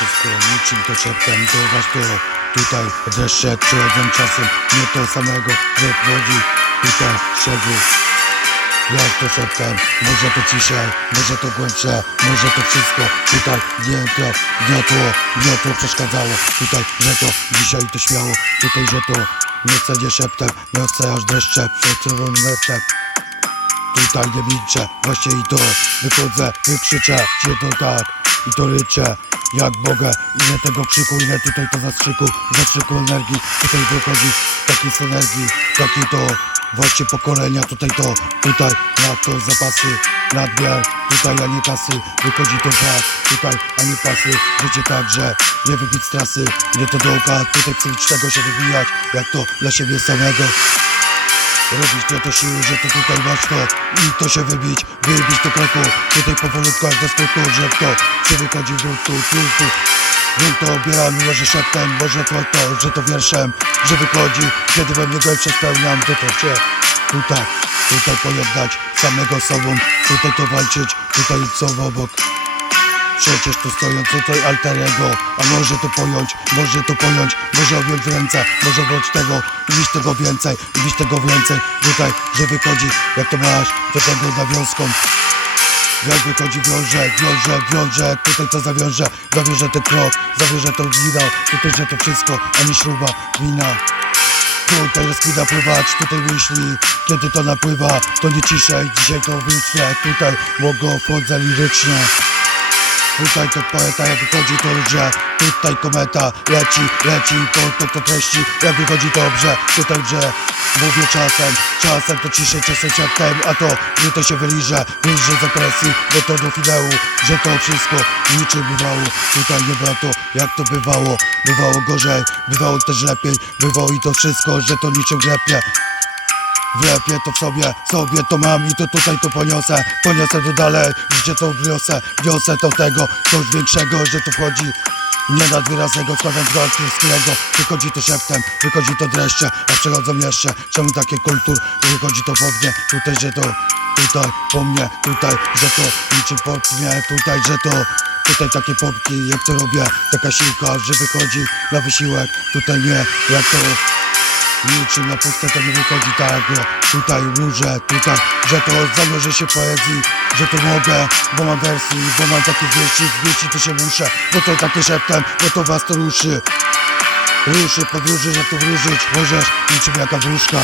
Wszystko niczym to szeptem, to was to tutaj deszcze przychodzą czasem, nie to samego, że wchodzi tutaj szerzy. Jak to szeptem, może to ciszej, może to głębsze, może to wszystko tutaj nie to, gniotło, gniotło przeszkadzało, tutaj, że to dzisiaj to śmiało, tutaj, że to nie chcę nie szeptem, nie chcę aż deszcze przed metem. Tutaj nie milczę, właśnie i to wychodzę, wykrzyczę się to tak i to ryczę jak mogę, ile tego krzyku, ile tutaj to zastrzyku, zastrzyku energii, tutaj wychodzi taki z energii, taki to właśnie pokolenia, tutaj to, tutaj na to zapasy, nadmiar, tutaj a nie kasy, wychodzi to tak, tutaj a nie pasy, życie tak, że nie wybić z trasy, nie to dołka, tutaj psychicznego się wybijać, jak to dla siebie samego. Robić to to siły, że to tutaj to. I to się wybić, wybić do kroku. Tutaj powolutku aż do skutku, że to się wychodzi w gruntu, gruntu. Grunt to obieram, może szeptem, może to to, że to wierszem. Że wychodzi, kiedy we mnie głębsze spełniam, to to się tutaj, tutaj pojednać samego sobą. Tutaj to walczyć, tutaj co obok Przecież tu stoją tutaj alterego A może to pojąć, może to pojąć. Może objąć w ręce, może objąć tego. Mieć tego więcej, mieć tego więcej. Tutaj, że wychodzi, jak to masz Do tego nawiązką jak wychodzi wiąże, wiąże, wiąże. Tutaj to zawiąże, zawiąże ten krok Zawiąże to wina, tutaj że to wszystko A nie śruba, wina Tutaj rozkwita pływać, tutaj myśli. Kiedy to napływa, to nie ciszej. Dzisiaj to wyślę, tutaj mogą wchodzę lirycznie Tutaj to poeta, jak wychodzi to lże Tutaj kometa leci, leci To, to, to treści, jak wychodzi dobrze Tutaj że mówię czasem Czasem to ciszej, czasem szeptem A to, że to się wyliże Wyliże z opresji, bo to do finału Że to wszystko niczym bywało. Tutaj nie było to, jak to bywało. Bywało gorzej, bywało też lepiej Bywało i to wszystko, że to niczym glepie Wlepię to w sobie, sobie to mam i to tutaj to poniosę. Poniosę to dalej, życie to wniosę Wniosę to tego, coś większego, że tu wchodzi nie nad wyraznego, składam do angielskiego Wychodzi to szeptem, wychodzi to dreszcze A przechodzą jeszcze, czemu takie kultur Wychodzi to po mnie, tutaj, że to Tutaj, po mnie, tutaj, że to Niczym po mnie, tutaj, że to Tutaj takie pompki, jak to robię. Taka siłka, że wychodzi na wysiłek Tutaj nie, jak to Niczym na puste to nie wychodzi tak że Tutaj róże, tutaj, że to zanurze się poezji Że to mogę, bo mam wersji Bo mam takie wieści, wieści to się muszę Bo to takie szeptem, bo to was to ruszy. Ruszy, podróży, że tu wróżyć Możesz, niczym jaka wróżka